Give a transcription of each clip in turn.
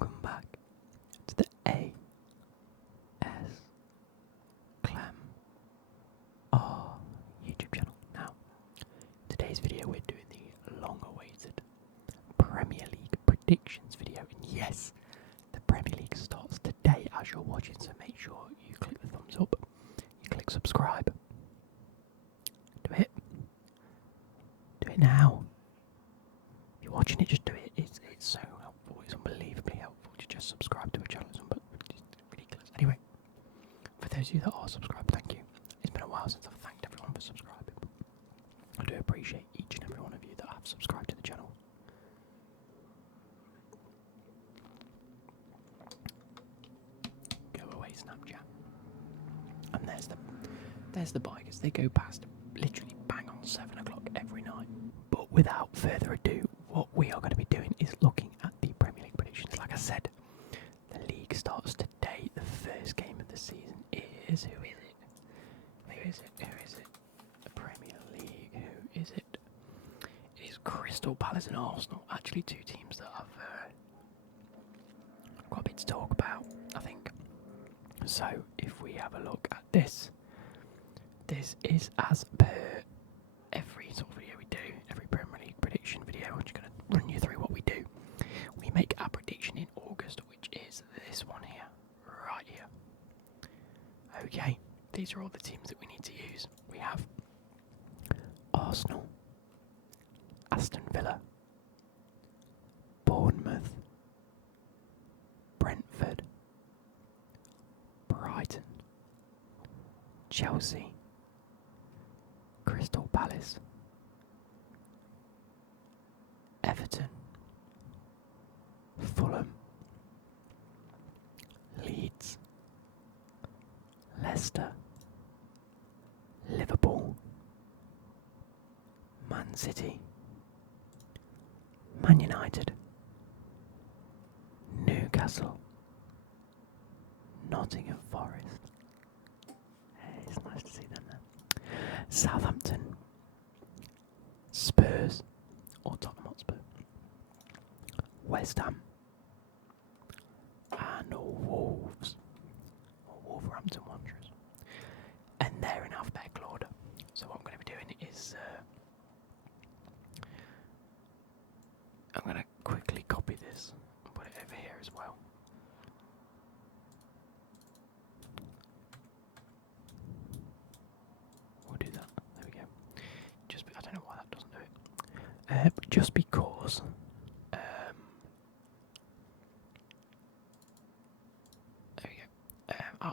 welcome back to the AScleMR YouTube channel. Now, in today's video we're doing the long-awaited Premier League predictions video, and yes, the Premier League starts today as you're watching, so make sure you click the thumbs up, you click subscribe. Do it now. If you're watching it, just do it. It's so helpful. It's unbelievably helpful to just subscribe to a channel. It's ridiculous. Anyway, for those of you that are subscribed, thank you. It's been a while since I've thanked everyone for subscribing. I do appreciate each and every one of you that have subscribed to the channel. Go away, Snapchat. And there's the bikers. They go past literally bang on 7 o'clock every night. But without further ado, what we are going to be doing is looking at the Premier League predictions. Like I said, the league starts today. The first game of the season is... Who is it? The Premier League. Who is it? It is Crystal Palace and Arsenal. Actually, two teams that have got a bit to talk about, I think. So, if we have a look at this, this is as per every sort of video we do, every Premier League prediction video. I'm just going to run you through what we do. We make our prediction in August, which is this one here, right here. Okay, these are all the teams that we need to use. We have Arsenal, Aston Villa, Bournemouth, Brentford, Brighton, Chelsea, Crystal Palace, Everton, Fulham, Leeds, Leicester, Liverpool, Man City, Man United, Newcastle, Nottingham Forest. Hey, it's nice to see them there. Southampton, Spurs, or Tottenham Hotspur, West Ham, and Wolves, or Wolverhampton Wanderers. And they're in alphabetical order. So what I'm going to be doing is I'm going to quickly copy this and put it over here as well. We'll do that. There we go. I don't know why that doesn't do it. Just because there we go.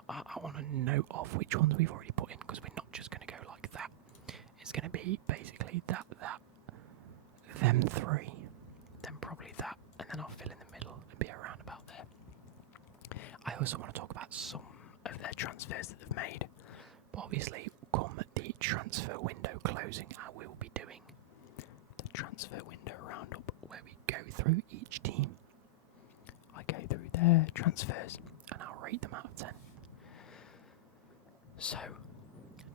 I want to note off which ones we've already put in, because we're not just going to go like that. It's going to be basically that, them three, then probably that, and then I'll fill in the middle and be around about there. I also want to talk about some of their transfers that they've made, but obviously come the transfer window closing, I will be doing the transfer window roundup where we go through each team. I go through their transfers and I'll rate them out of 10. So,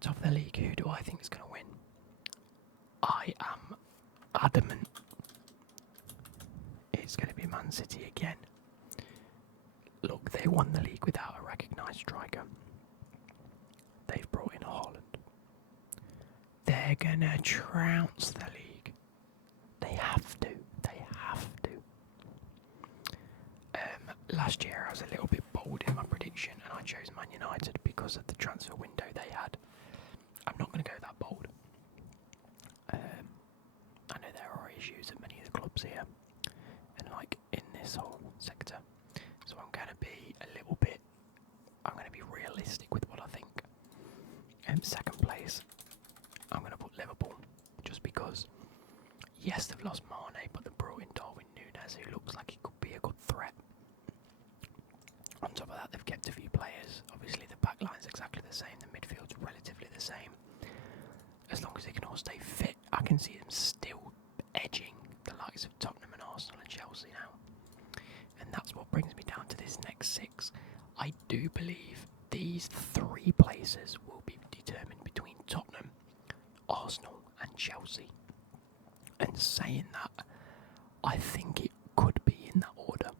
top of the league, who do I think is going to win? I am adamant it's going to be Man City again. Look, they won the league without a recognised striker. They've brought in Haaland. They're going to trounce the league. They have to. Last year I was a little bit bold in my prediction and I chose Man United because of the transfer window they had. I'm not going to go that bold. I know there are issues at many of the clubs here and like in this whole sector. So I'm going to be realistic with what I think. Second place, I'm going to put Liverpool, just because, yes, they've lost Mane, but they brought in Darwin Núñez, who looks like he could be a good threat. On top of that, they've kept a few players. Obviously, the back line's exactly the same, the midfield's relatively the same. As long as they can all stay fit, I can see them still edging the likes of Tottenham and Arsenal and Chelsea now. And that's what brings me down to this next 6. I do believe these 3 places will be determined between Tottenham, Arsenal and Chelsea. And saying that, I think it could be in that order.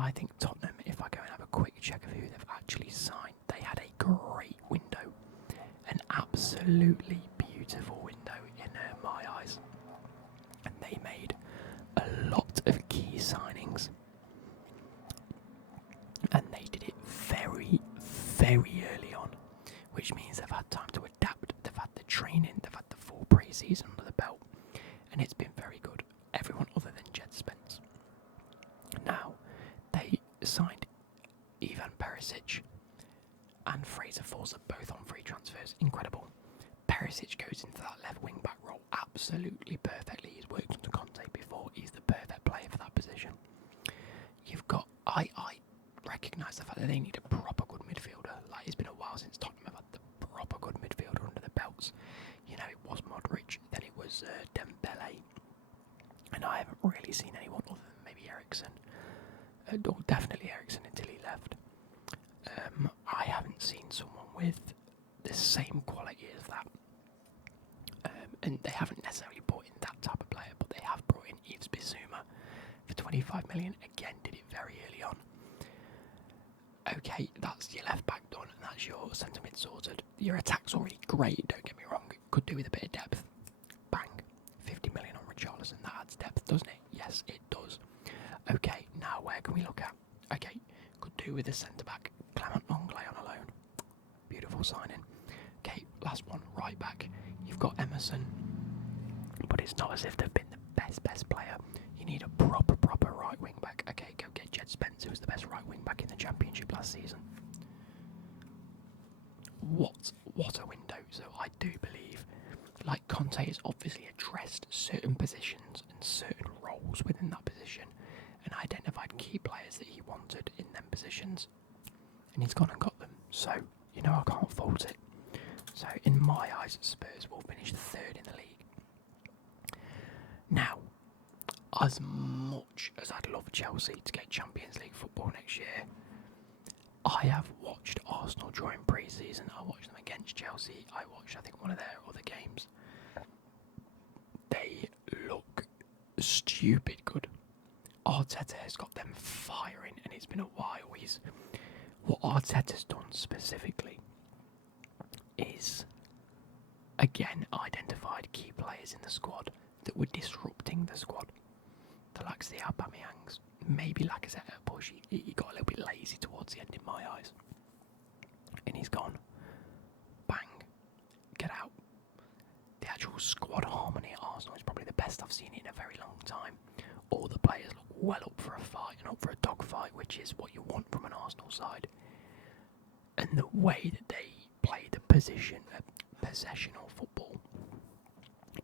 I think Tottenham, if I go and have a quick check of who they've actually signed, they had a great window. An absolutely beautiful window in my eyes. And they made a lot of key signings. And they did it very, very early on, which means they've had time to adapt. They've had the training, they've had the full pre-season under the belt, and it's been very good. Everyone other than Jed Spence. Now, they signed Ivan Perisic and Fraser Forster both on free transfers. Incredible. Perisic goes into that left wing back role absolutely perfectly. He's worked under Conte before. He's the perfect player for that position. You've got I recognise the fact that they need a proper good midfielder. Like, it's been a while since Tottenham have had the proper good midfielder under the belts. You know, it was Modric, then it was Dembele, and I haven't really seen anyone other than maybe Eriksen. Definitely Eriksen until he left. I haven't seen someone with the same quality as that. And they haven't necessarily brought in that type of player, but they have brought in Yves Bissouma for 25 million. Again, did it very early on. Okay, that's your left back done, and that's your centre mid sorted. Your attack's already great, don't get me wrong. It could do with a bit of depth. Bang. 50 million on Richarlison. That adds depth, doesn't it? Yes, it does. Okay, now where can we look at? Okay, could do with a centre back. Clement Longley on a loan. Beautiful signing. Okay, last one, right back. You've got Emerson, but it's not as if they've been the best player. You need a proper right wing back. Okay, go get Jed Spence, who was the best right wing back in the Championship last season. What a window. So I do believe, like, Conte has obviously addressed certain positions and certain roles within that position and identified key players that he wanted in them positions, and he's gone and got them. So, you know, I can't fault it. So in my eyes, Spurs will finish third in the league. Now, as much as I'd love Chelsea to get Champions League football next year, I have watched Arsenal during pre-season. I watched them against Chelsea. I watched, I think, one of their other games. They look stupid good. Arteta has got them firing, and it's been a while. What Arteta's done specifically is, again, identified key players in the squad that were disrupting the squad. The likes of the Aubameyangs, maybe Lacazette at a push. He got a little bit lazy towards the end in my eyes. And he's gone. Bang. Get out. The actual squad harmony at Arsenal is probably the best I've seen in a very long time. All the players look well up for a fight and up for a dogfight, which is what you want from an Arsenal side. And the way that they play the possessional football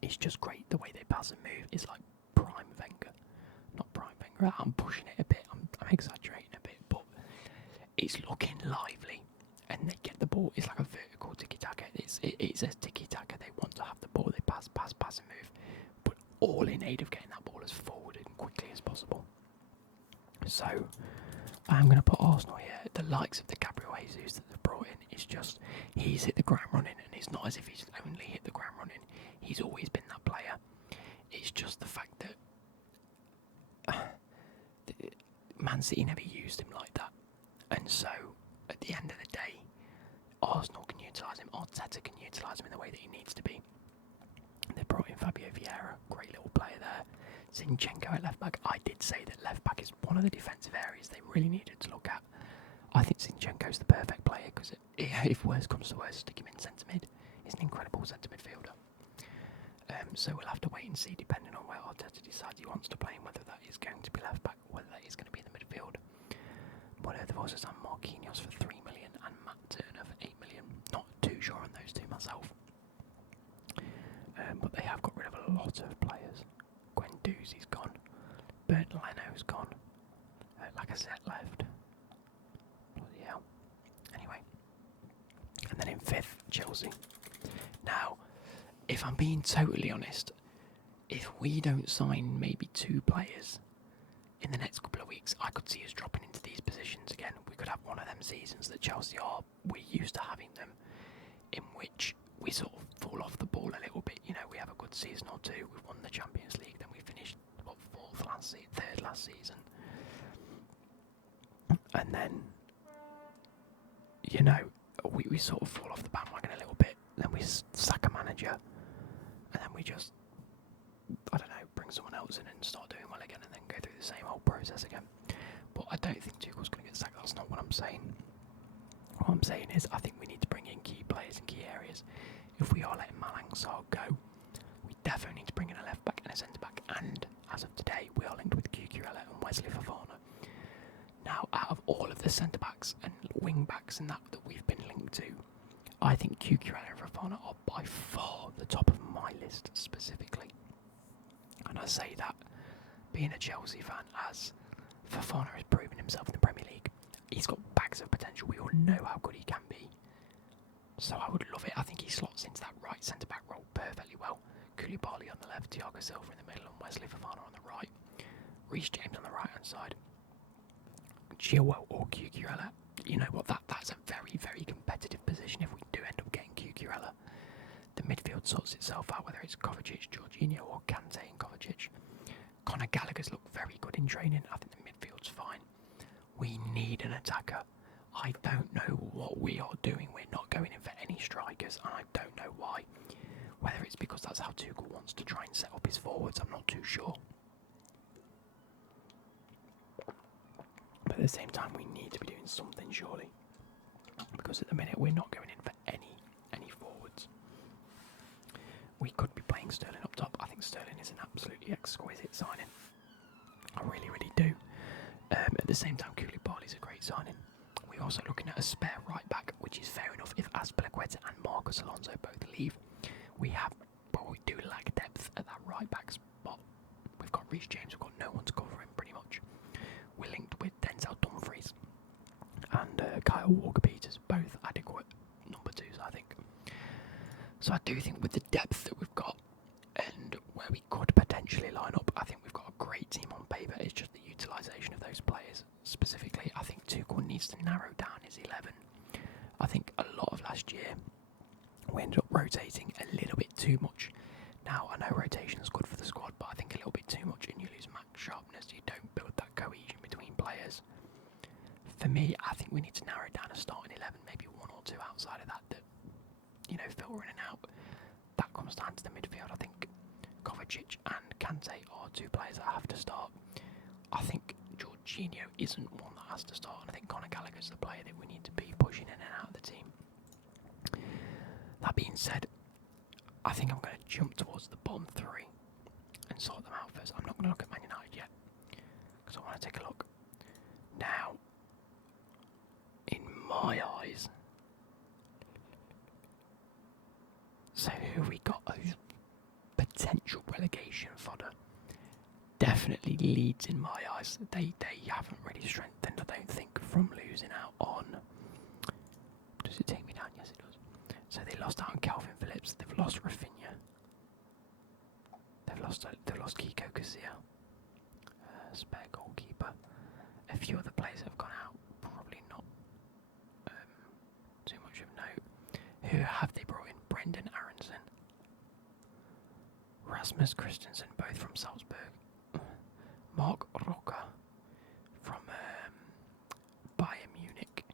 is just great. The way they pass and move is like prime Wenger. Not prime Wenger, I'm pushing it a bit, I'm exaggerating a bit, but it's looking lively. And they get the ball, it's like a vertical tiki-taka. It's a tiki-taka, they want to have the ball, they pass and move. But all in aid of getting that ball as forward and quickly as possible. So, I'm going to put Arsenal here. The likes of the Gabriel Jesus that they've brought in, it's just, he's hit the ground running, and it's not as if he's only hit the ground running. He's always been that player. It's just the fact that Man City never used him like that. And so, at the end of the day, Arsenal can utilise him, Arteta can utilise him in the way that he needs to be. They brought in Fabio Vieira, great little player there. Zinchenko at left back. I did say that left back is one of the defensive areas they really needed to look at. I think Zinchenko's the perfect player because if worse comes to worse, stick him in centre mid. He's an incredible centre midfielder. So we'll have to wait and see, depending on where Arteta decides he wants to play him, whether that is going to be left back or whether that is going to be in the midfield. But they've also signed Marquinhos for 3 million and Matt Turner for 8 million. Not too sure on those two myself. But they have got rid of a lot of players. Guendouzi's gone. Bernd Leno's gone. Lacazette left. Bloody hell. Anyway. And then in 5th, Chelsea. Now, if I'm being totally honest, if we don't sign maybe 2 players in the next couple of weeks, I could see us dropping into these positions again. We could have one of them seasons that Chelsea are. We're used to having them, in which we sort of fall off the ball a little bit. You know, we have a good season or two. We've won the Champions League, then we finished third last season. and then, you know, we sort of fall off the bandwagon a little bit. Then we sack a manager, and then we just, I don't know, bring someone else in and start doing well again, and then go through the same old process again. But I don't think Tuchel's going to get sacked. That's not what I'm saying. What I'm saying is, I think we need to bring in key players in key areas. If we are letting Malang Sarr go, we definitely need to bring in a left back and a centre back. And as of today, we are linked with Cucurella and Wesley Fofana. Now, out of all of the centre backs and wing backs and that we've been linked to, I think Cucurella and Fofana are by far the top of my list specifically. And I say that being a Chelsea fan, as Fofana has proven himself in the Premier League. He's got bags of potential. We all know how good he can be. So I would love it. I think he slots into that right centre-back role perfectly well. Koulibaly on the left, Thiago Silva in the middle, and Wesley Fofana on the right. Reece James on the right-hand side. Chilwell or Cucurella. You know what? That's a very, very competitive position if we do end up getting Cucurella. The midfield sorts itself out, whether it's Kovacic, Jorginho, or Kante and Kovacic. Conor Gallagher's looked very good in training. I think the midfield's fine. We need an attacker. I don't know what we are doing. We're not going in for any strikers, and I don't know why. Whether it's because that's how Tuchel wants to try and set up his forwards, I'm not too sure. But at the same time, we need to be doing something, surely. Because at the minute, we're not going in for any forwards. We could be playing Sterling up top. I think Sterling is an absolutely exquisite signing. I really, really do. At the same time, Koulibaly's a great signing. We're also looking at a spare right back, which is fair enough if AScleMR and Marcos Alonso both leave. We do lack depth at that right back spot. We've got Reece James, we've got no one to cover him pretty much. We're linked with Denzel Dumfries and Kyle Walker-Peters, both adequate number twos, I think. So I do think with the depth that we've got and where we could potentially line up, I think we've got a great team on paper. It's just the utilisation of those players. Specifically, I think Tuchel needs to narrow down his 11. I think a lot of last year we ended up rotating a little bit too much. Now, I know rotation is good for the squad, but I think a little bit too much and you lose match sharpness. You don't build that cohesion between players. For me, I think we need to narrow down a starting 11, maybe one or two outside of that, you know, filter in and out. That comes down to the midfield. I think Kovacic and Kante are two players that have to start. I think Jorginho isn't one that has to start, and I think Conor Gallagher is the player that we need to be pushing in and out of the team. That being said, I think I'm going to jump towards the bottom three and sort them out first. I'm not going to look at Man United yet, because I want to take a look. Now, in my eyes, so who have we got as potential relegation fodder? Definitely Leeds in my eyes. They haven't really strengthened, I don't think, from losing out on... Does it take me down? Yes, it does. So they lost out on Calvin Phillips. They've lost Rafinha. They've lost Kiko Casilla. Spare goalkeeper. A few other players have gone out. Probably not too much of note. Who have they brought in? Brendan Aronson. Rasmus Christensen, both from Salzburg. Mark Roca from Bayern Munich.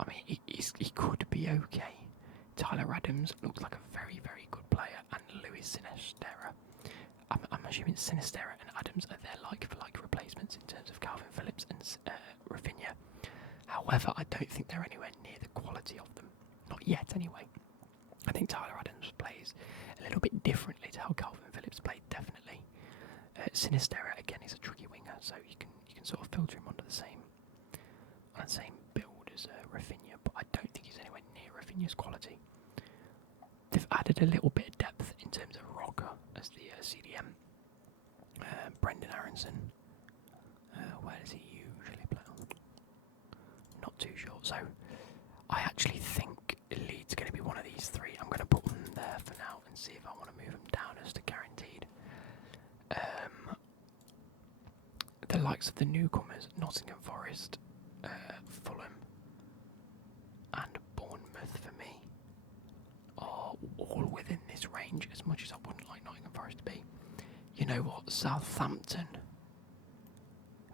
I mean, he could be okay. Tyler Adams looks like a very, very good player, and Luis Sinisterra. I'm assuming Sinisterra and Adams are their like-for-like replacements in terms of Calvin Phillips and Rafinha. However, I don't think they're anywhere near the quality of them. Not yet, anyway. I think Tyler Adams plays a little bit differently to how Calvin Phillips played, definitely. Sinisterra, again, is a tricky winger, so you can sort of filter him under the same build as Rafinha, but I don't think he's anywhere near Rafinha's quality. They've added a little bit of depth in terms of Roca as the CDM. Brendan Aronson, where does he usually play on? Not too sure. So I actually think Leeds are going to be one of these three. I'm going to put them there for now and see if I want to move them down as to guaranteed. The likes of the newcomers, Nottingham Forest, Fulham, and Bournemouth for me are all within this range, as much as I wouldn't like Nottingham Forest to be. You know what? Southampton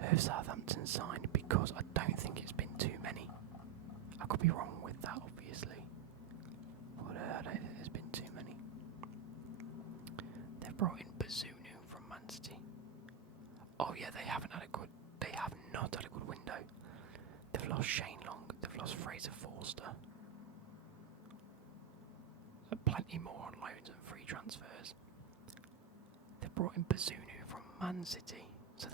Who have Southampton signed? Because I don't think it's been too many. I could be wrong with that, obviously. But I don't think there's been too many. They've brought in Bazunu from Man City. Oh yeah, they have not had a good window. They've lost Shane Long. They've lost Fraser Forster. Plenty more on loans and free transfers. They've brought in Bazunu from Man City. So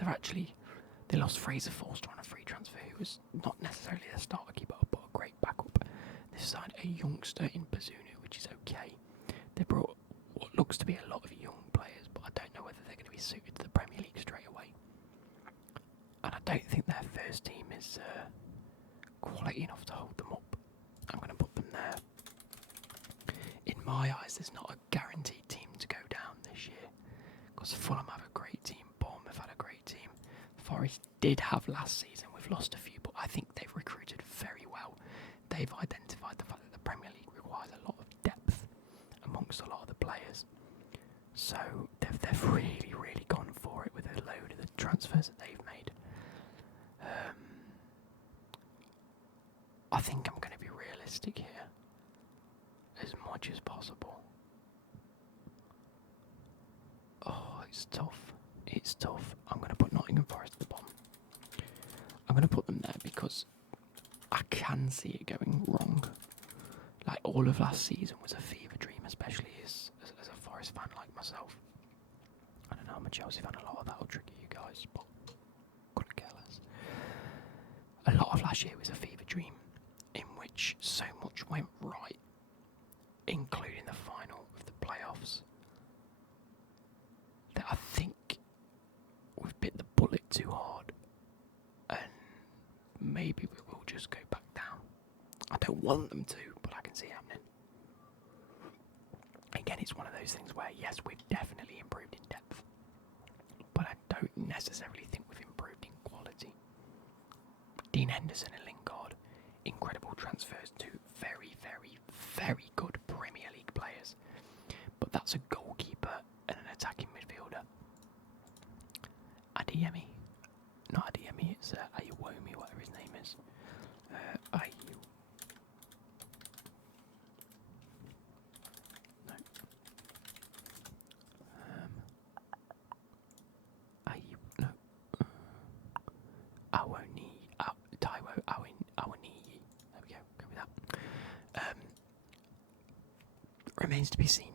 they lost Fraser Forster on a free transfer, who was not necessarily a starter keeper, but a great backup. They've signed a youngster in Bazunu, which is okay. They brought what looks to be a lot of young players, but I don't know whether they're going to be suited to the Premier League straight away. And I don't think their first team is quality enough to hold them up. I'm going to put them there. In my eyes, there's not a guaranteed team to go down this year, because Fulham have a great team, Bournemouth had a great team, Forest did have last season. We've lost a few, but I think they've recruited very well. They've identified the fact that the Premier League requires a lot of depth amongst a lot of the players. So they've really, really gone for it with a load of the transfers that they've made. I think I'm going to be realistic here as much as possible. Oh, it's tough. It's tough. I'm going to put Nottingham Forest at the bottom. I'm going to put them there because I can see it going wrong. Like, all of last season was a fever dream, especially as a Forest fan like myself. I don't know, I'm a Chelsea fan, a lot of that will trigger you guys, but couldn't care less. A lot of last year was a fever dream, in which so much went right, including the final of the playoffs, that I think we've bit the bullet too hard, and maybe we will just go back down. I don't want them to, but I can see it happening. Again, it's one of those things where, yes, we've definitely improved in depth, but I don't necessarily think we've improved in quality. Dean Henderson and Lingard, incredible transfers to very, very, very good Premier League players, but that's a goalkeeper and an attacking midfielder. Adeyemi, not Adeyemi, it's Ayewomi, whatever his name is. Awoniyi. There we go with that. Remains to be seen,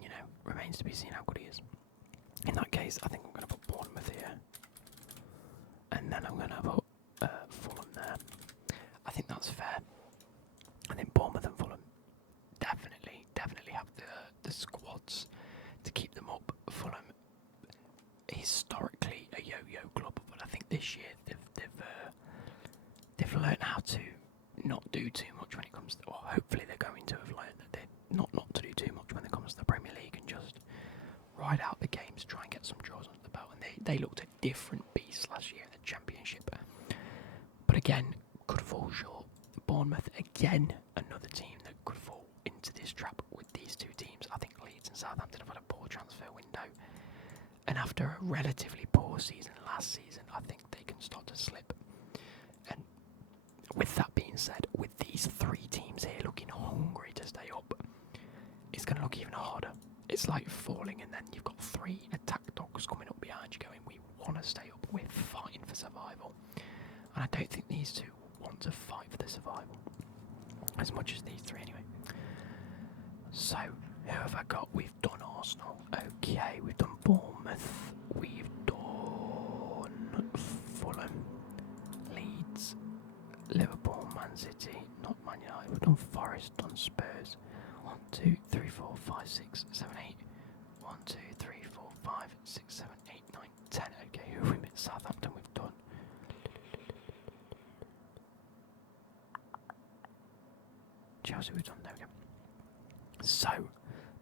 Remains to be seen how good he is. In that case, I think I'm going to put Bournemouth here. And then I'm going to put Fulham there. I think that's fair. I think Bournemouth and Fulham definitely have the squads to keep them up. Fulham, historically a yo-yo club, but I think this year they've learned how to not do too much when it comes to, or hopefully they're going to have learned that they're not to do too much when it comes to the Premier League and just ride out the games, try and get some draws under the belt. And they looked a different beast last year in the Championship. But again, could fall short. Bournemouth, again, another team that could fall into this trap with these two teams. I think Leeds and Southampton have had a poor transfer window. And after a relatively poor season last season, I think they can start to slip. And with that being said, with these three teams here looking hungry to stay up, it's going to look even harder. It's like falling, and then you've got three attack dogs coming up behind you going, we want to stay up, we're fighting for survival. And I don't think these two want to fight for the survival as much as these three anyway. So, who have I got? We've done Arsenal. Okay, we've done Bournemouth. We've done Fulham, Leeds, Liverpool, Man City, not Man United. We've done Forest, done Spurs. 1, 2, 3, 4, 5, 6, 7, 8. 1, 2, 3, 4, 5, 6, 7, 8, 9, 10. Okay, who have we met? Southampton we've done. Chelsea we've done, there we go. So,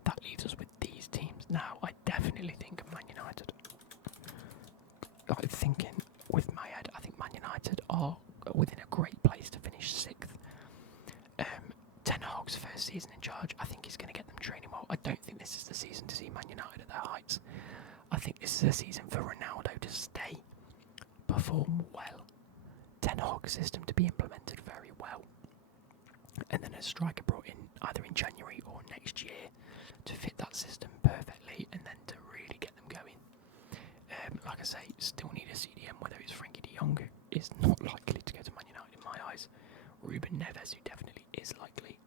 that leaves us with these teams. Now, I definitely think of Man United. I'm thinking with my head, I think Man United are within a great place to finish 6th. Ten Hag's first season in charge, I think he's going to get them training well. I don't think this is the season to see Man United at their heights. I think this is a season for Ronaldo to stay, perform well, hog system to be implemented very well, and then a striker brought in either in January or next year to fit that system perfectly, and then to really get them going. Like I say, still need a CDM, whether it's Frankie de Jong, who is not likely to go to Man United in my eyes. Ruben Neves, who definitely is likely.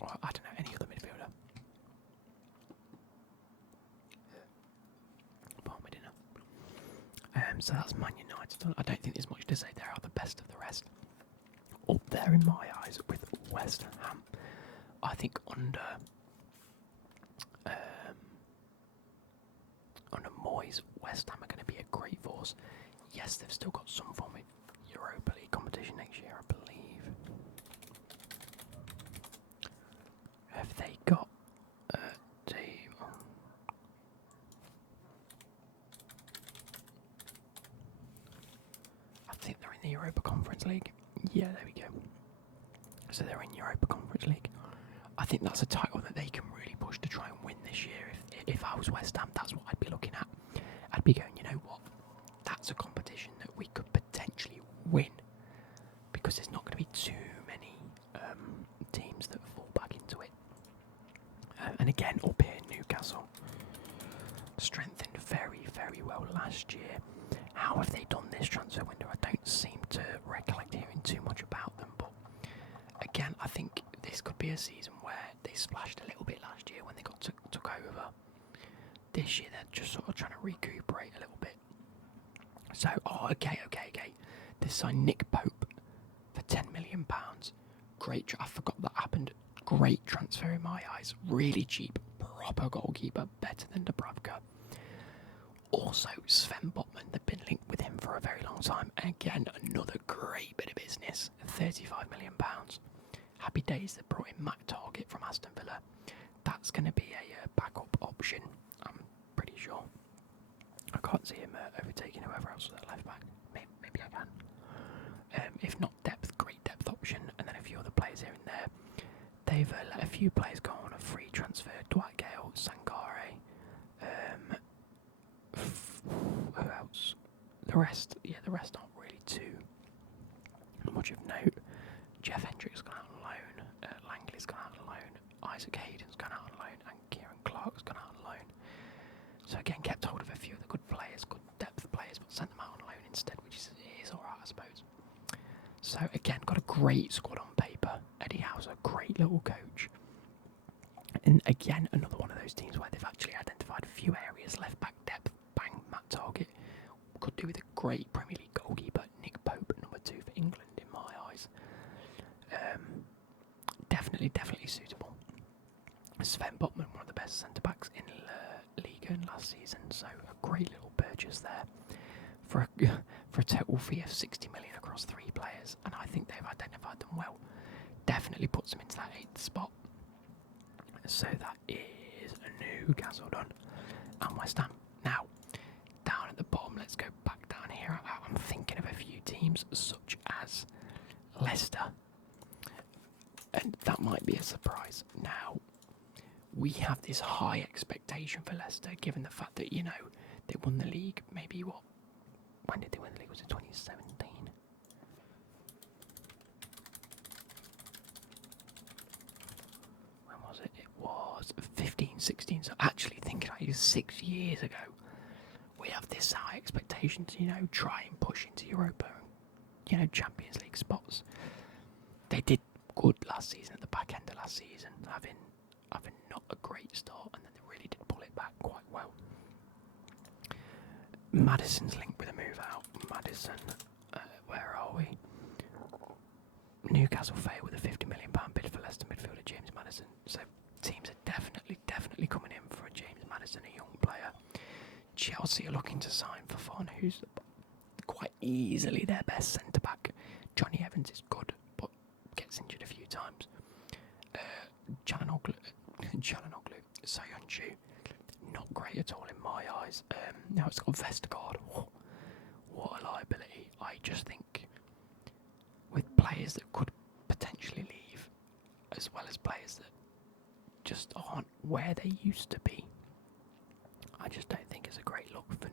Or I don't know, any other midfielder. Palm dinner. So that's Man United. I don't think there's much to say. They are the best of the rest. Up there in my eyes with West Ham. I think under Moyes, West Ham are going to be a great force. Yes, they've still got some form of Europa League competition next year, I believe. Have they got a team? I think they're in the Europa Conference League. Yeah, there we go. So they're in Europa Conference League. I think that's a title that they can really push to try and win this year. If I was West Ham, that's what I'd be looking at. I'd be going, you know what? That's a competition that we could potentially win, because there's not going to be too many teams that fall back into it. And again, up here, Newcastle strengthened very, very well last year. How have they done this transfer window? I don't seem to recollect hearing too much about them, but again, I think this could be a season where they splashed a little bit last year when they got took over. This year, they're just sort of trying to recuperate a little bit. So, okay. They signed Nick Pope for £10 million. Great, I forgot that happened. Great transfer in my eyes. Really cheap, proper goalkeeper, better than Dubravka. Also, Sven Botman, they've been linked with him for a very long time. Again, another great bit of business. £35 million. Happy days, they brought in Matt Target from Aston Villa. That's going to be a backup option, I'm pretty sure. I can't see him overtaking whoever else was at left back. Maybe I can. If not depth, great depth option. And then a few other players here and there. They've let a few players go on a free transfer. Dwight Gale, Sangare. Who else? The rest aren't really too much of note. Jeff Hendrick's gone out on loan. Langley's gone out on loan. Isaac Hayden's gone out on loan. And Kieran Clark's gone out on loan. So again, kept hold of a few of the good players, good depth players, but sent them out on loan instead, which is alright, I suppose. So again, got a great squad on paper. Eddie Howe's a great little coach. And again, another one of those teams where they've actually identified a few areas. Left back depth, bang, Matt Target. Could do with a great Premier League goalkeeper. Nick Pope, number 2 for England in my eyes. Definitely suitable. Sven Botman, one of the best centre-backs in Liga last season, so a great little purchase there for a total fee of 60 million across 3 players, and I think they've identified them well. Definitely puts them into that 8th spot. So that is Newcastle done, and West Ham. Now, down at the bottom, let's go back down here. I'm thinking of a few teams such as Leicester, and that might be a surprise. Now, we have this high expectation for Leicester, given the fact that, you know, they won the league, maybe when did they win the league? Was it 2017? When was it? It was 15-16, so actually thinking like it was 6 years ago. We have this high expectation to, you know, try and push into Europa and, you know, Champions League spots. They did good last season, at the back end of last season, having not a great start, and then they really did pull it back quite well. Maddison's linked with a move out. Maddison, where are we? Newcastle fail with a £50 million bid for Leicester midfielder James Maddison. So teams are definitely coming in for a James Maddison, a young player. Chelsea are looking to sign for Fon, who's quite easily their best centre-back. Johnny Evans is good, but gets injured a few times. Çalhanoğlu, Soyuncu, not great at all in my eyes. Now it's got Vestergaard. What a liability. I just think with players that could potentially leave, as well as players that just aren't where they used to be, I just don't think it's a great look for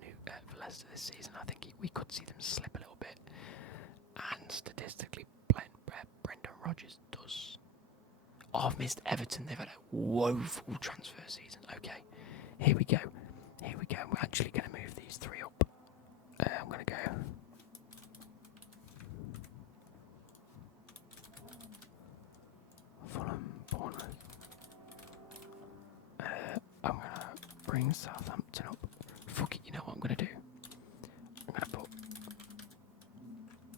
Leicester. Leicester this season. I think we could see them slip a little bit. And statistically, Brendan Rodgers does. Oh, I've missed Everton. They've had a woeful transfer season. Okay, here we go. Here we go. We're actually going to move these three up. I'm going to go. Fulham, Bournemouth. I'm going to bring Southampton up. Fuck it, you know what I'm going to do?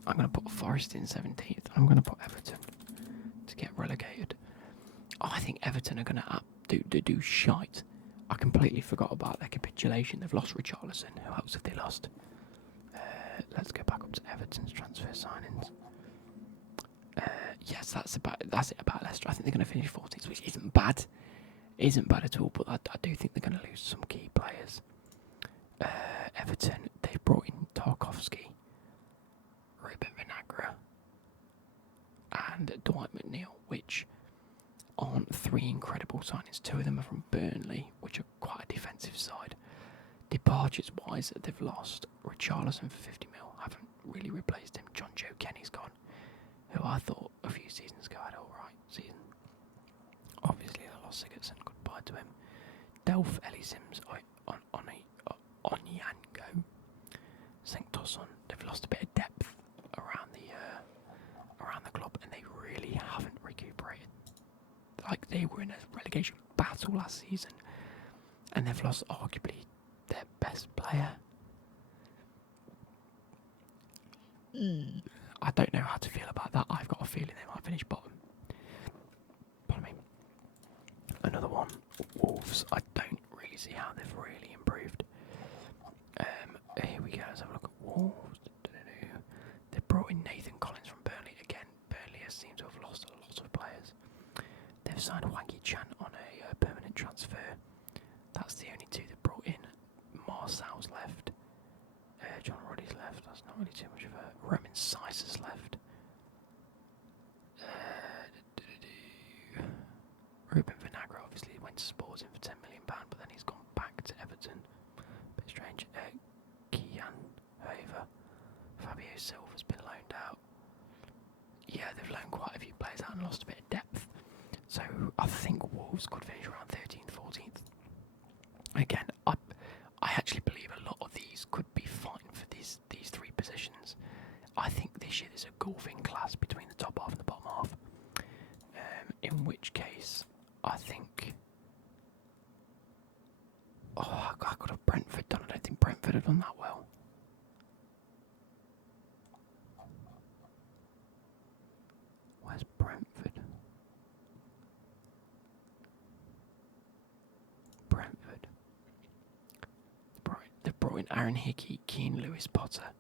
I'm going to put Forest in 17th. I'm going to put Everton to get relegated. Oh, I think Everton are going to do shite. I completely forgot about their capitulation. They've lost Richarlison. Who else have they lost? Let's go back up to Everton's transfer signings. Yes, that's it about Leicester. I think they're going to finish 14th, which isn't bad. Isn't bad at all, but I do think they're going to lose some key players. Everton, they've brought in Tarkowski, Ruben Vinagre, and Dwight McNeil, which aren't three incredible signings. Two of them are from Burnley, which are quite a defensive side. Departures-wise, they've lost Richarlison for 50 mil. Haven't really replaced him. John Joe Kenny's gone, who I thought a few seasons ago had an alright season. Obviously, they lost Sigurdsson. Goodbye to him. Delph, Ellie Sims, Onyango, St. Tosson. They've lost a bit of depth around the club, and they really haven't recuperated. Like, they were in a relegation battle last season, and they've lost arguably their best player. I don't know how to feel about that. I've got a feeling they might finish bottom. Pardon me. Another one, Wolves. I don't really see how they've really improved. Here we go. Let's have a look at Wolves. They brought in Nathan Collins from Burnley again. Burnley seem to have lost a lot of players. They've signed Wangi Chan on a permanent transfer. That's the only two they've brought in. Marcel's left. John Ruddy's left. That's not really too much of a. Roman Sicer's left. Ruben Vinagre obviously went to Sporting for £10 million, but then he's gone back to Everton. Bit strange. Kian Hoever. Fabio Silva's been loaned out. Yeah, they've loaned quite a few players out and lost a bit of depth. So I think Wolves could finish around 13th, 14th. Again, I actually believe a lot of these could be fine for these three positions. I think this year there's a golfing class between the top half and the bottom half. In which case, I think. Oh, I could have Brentford done. I don't think Brentford have done that well. Where's Brentford? Brentford. They've brought in Aaron Hickey, Keane Lewis Potter,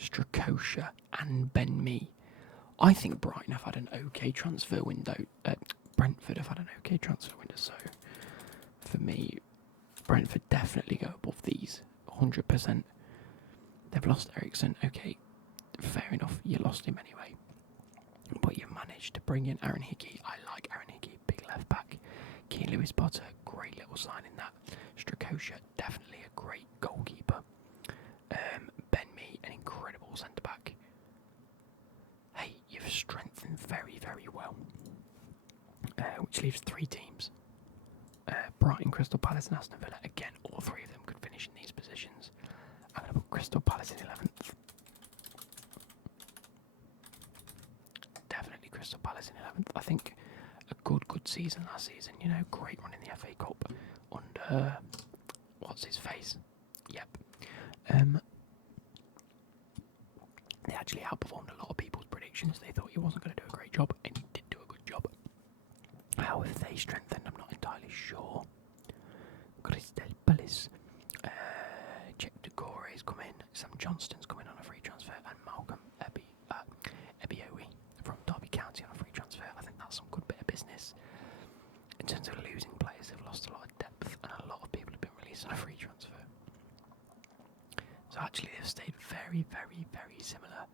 Strakosha, and Ben Mee. I think Brighton have had an okay transfer window. Brentford have had an okay transfer window. So, for me, Brentford definitely go above these, 100%. They've lost Ericsson. Okay, fair enough. You lost him anyway. But you've managed to bring in Aaron Hickey. I like Aaron Hickey, big left back. Keane Lewis Potter, great little sign in that. Strakosha, definitely a great goalkeeper. Ben Mee, an incredible centre back. Hey, you've strengthened very, very well. Which leaves three teams. Brighton, Crystal Palace and Aston Villa. Again, all three of them could finish in these positions. I'm going to put Crystal Palace in 11th. Definitely Crystal Palace in 11th. I think a good season last season. You know, great run in the FA Cup under what's his face. Yep. They actually outperformed a lot of people's predictions. They thought he wasn't going to do a great job, and he did do a good job. How have they strengthened? I'm not entirely sure. Crystal Palace. Jack Decore's come in. Sam Johnston's come in on a free transfer, and Malcolm Ebiowi from Derby County on a free transfer. I think that's some good bit of business. In terms of losing players, they've lost a lot of depth, and a lot of people have been released on a free transfer. So actually, they've stayed very, very, very similar.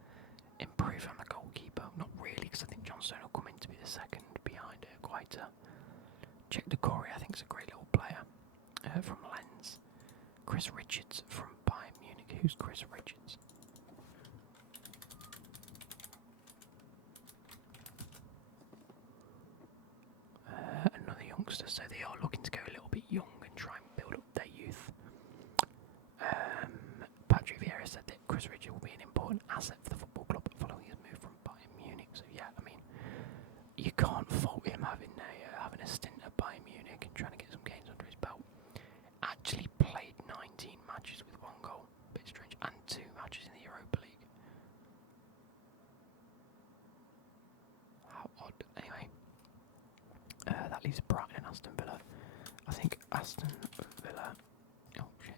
Improved on the goalkeeper, not really, because I think Johnston will come in to be the second behind Guaita. Jack Decore, I think, is a great little player from Lens. Chris Richards from Bayern Munich, Who's Chris Richards? Another youngster, so they are looking to go a little bit young and try and build up their youth. Patrick Vieira said that Chris Richards will be an important asset for the football club following his move from Bayern Munich. So yeah, I mean, you can't fault him having a stint at Bayern Munich and trying to get some games under his belt. Actually played 19 matches with 1 goal, bit strange, and 2 matches in the Europa League. How odd. Anyway, that leaves Brighton and Aston Villa. I think Aston Villa. Oh shit.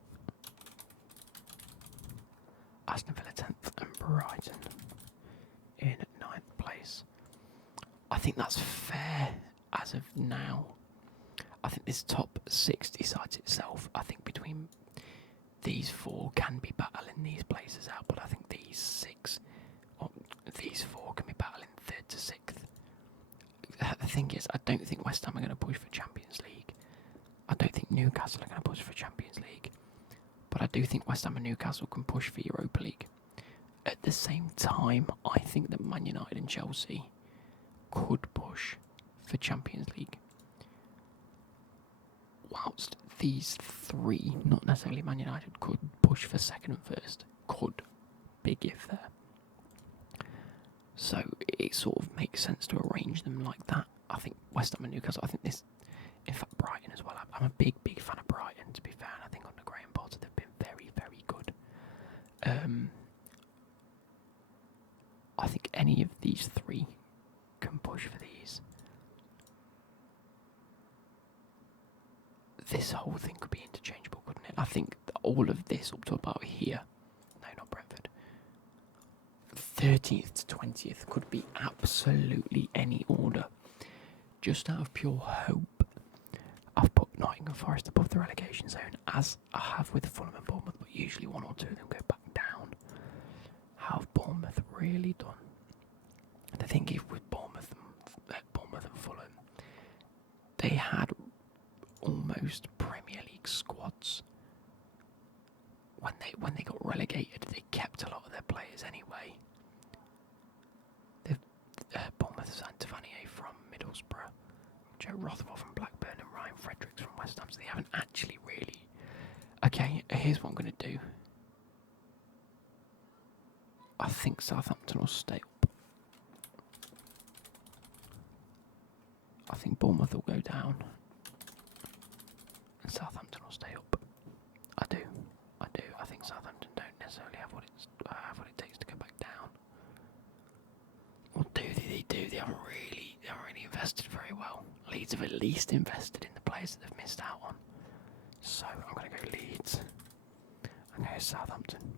Aston Villa 10th and Brighton in 9th place. I think that's fair as of now. I think this top 6 decides itself. I think between these 4 can be battling these places out, but I think these 4 can be battling 3rd to 6th. The thing is, I don't think West Ham are going to push for Champions League. I don't think Newcastle are going to push for Champions League. But I do think West Ham and Newcastle can push for Europa League. At the same time, I think that Man United and Chelsea could push for Champions League. Whilst these 3, not necessarily Man United, could push for 2nd and 1st. Could. Big if there. So it sort of makes sense to arrange them like that. I think West Ham and Newcastle, I think this, in fact Brighton as well. I'm a big fan of Brighton, to be fair, and I think under Graham Potter they've been very, very good. I think any of these 3 can push for these. This whole thing could be interchangeable, couldn't it? I think all of this up to about here, no, not Brentford, 13th to 20th could be absolutely any order. Just out of pure hope, I've put Nottingham Forest above the relegation zone, as I have with Fulham and Bournemouth, but usually 1 or 2 of them go back down. How have Bournemouth really done? The thing is with Bournemouth and Fulham, they had almost Premier League squads. When they got relegated, they kept a lot of their players anyway. Bournemouth signed Tavernier from Middlesbrough, Joe Rothwell from Blackburn, and Ryan Fredericks from West Ham, so they haven't actually really... Okay, here's what I'm going to do. I think Southampton will stay up. I think Bournemouth will go down. And Southampton will stay up. I do. I think Southampton don't necessarily have what it takes to go back down. Or do they? They haven't really invested very well. Leeds have at least invested in the players that they've missed out on. So I'm going to go Leeds. I'm going to go Southampton.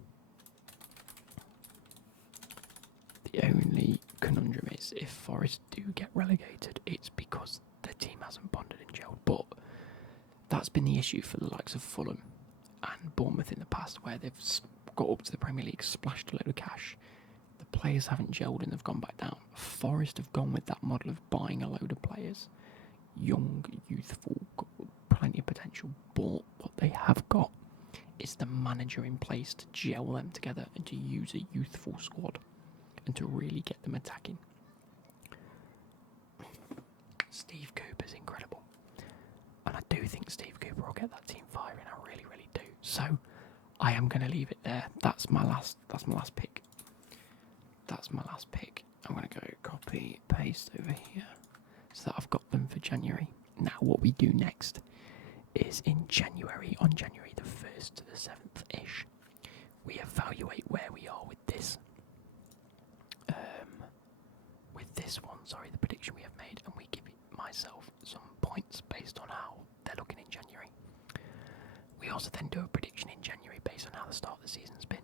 The only conundrum is if Forest do get relegated, it's because their team hasn't bonded and gelled. But that's been the issue for the likes of Fulham and Bournemouth in the past, where they've got up to the Premier League, splashed a load of cash. The players haven't gelled and they've gone back down. Forest have gone with that model of buying a load of players. Young, youthful, got plenty of potential. But what they have got is the manager in place to gel them together and to use a youthful squad and to really get them attacking. Steve Cooper's incredible. And I do think Steve Cooper will get that team firing. I really, really do. So I am going to leave it there. That's my last pick. I'm going to go copy, paste over here so that I've got them for January. Now what we do next is on January the 1st to the 7th-ish, we evaluate where we are with this. The prediction we have made, and we give myself some points based on how they're looking in January. We also then do a prediction in January based on how the start of the season's been.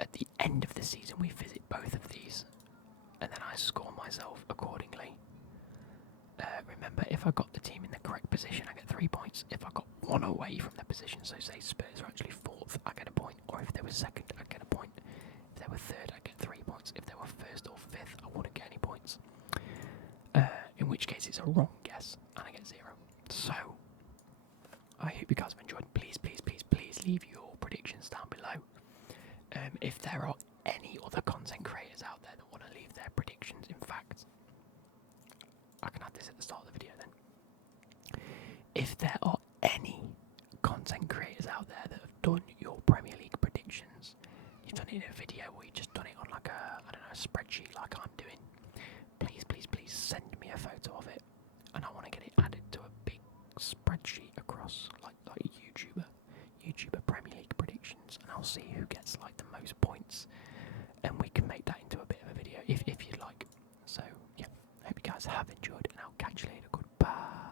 At the end of the season, we visit both of these, and then I score myself accordingly. Remember, if I got the team in the correct position, I get 3 points. If I got one away from their position, so say Spurs are actually 4th, I get a point. Or if they were 2nd, I get a point. If they were 3rd, I get 3 points. If they were 1st or 5th, I wouldn't get any points. In which case, it's a wrong guess, and I get 0. So, I hope you guys have enjoyed. Please leave your predictions down below. If there are any other content creators out there that want to leave their predictions, in fact, I can add this at the start of the video then. If there are any content creators out there that have done your Premier League predictions, you've done it in a video or you've just done it on like a spreadsheet like I'm doing, please send me a photo of it, and I want to get it added to a big spreadsheet across like YouTuber Premier League predictions, and I'll see who gets like the most points, and we can make that into a bit of a video if you'd like. So yeah, I hope you guys have enjoyed, and I'll catch you later. Goodbye.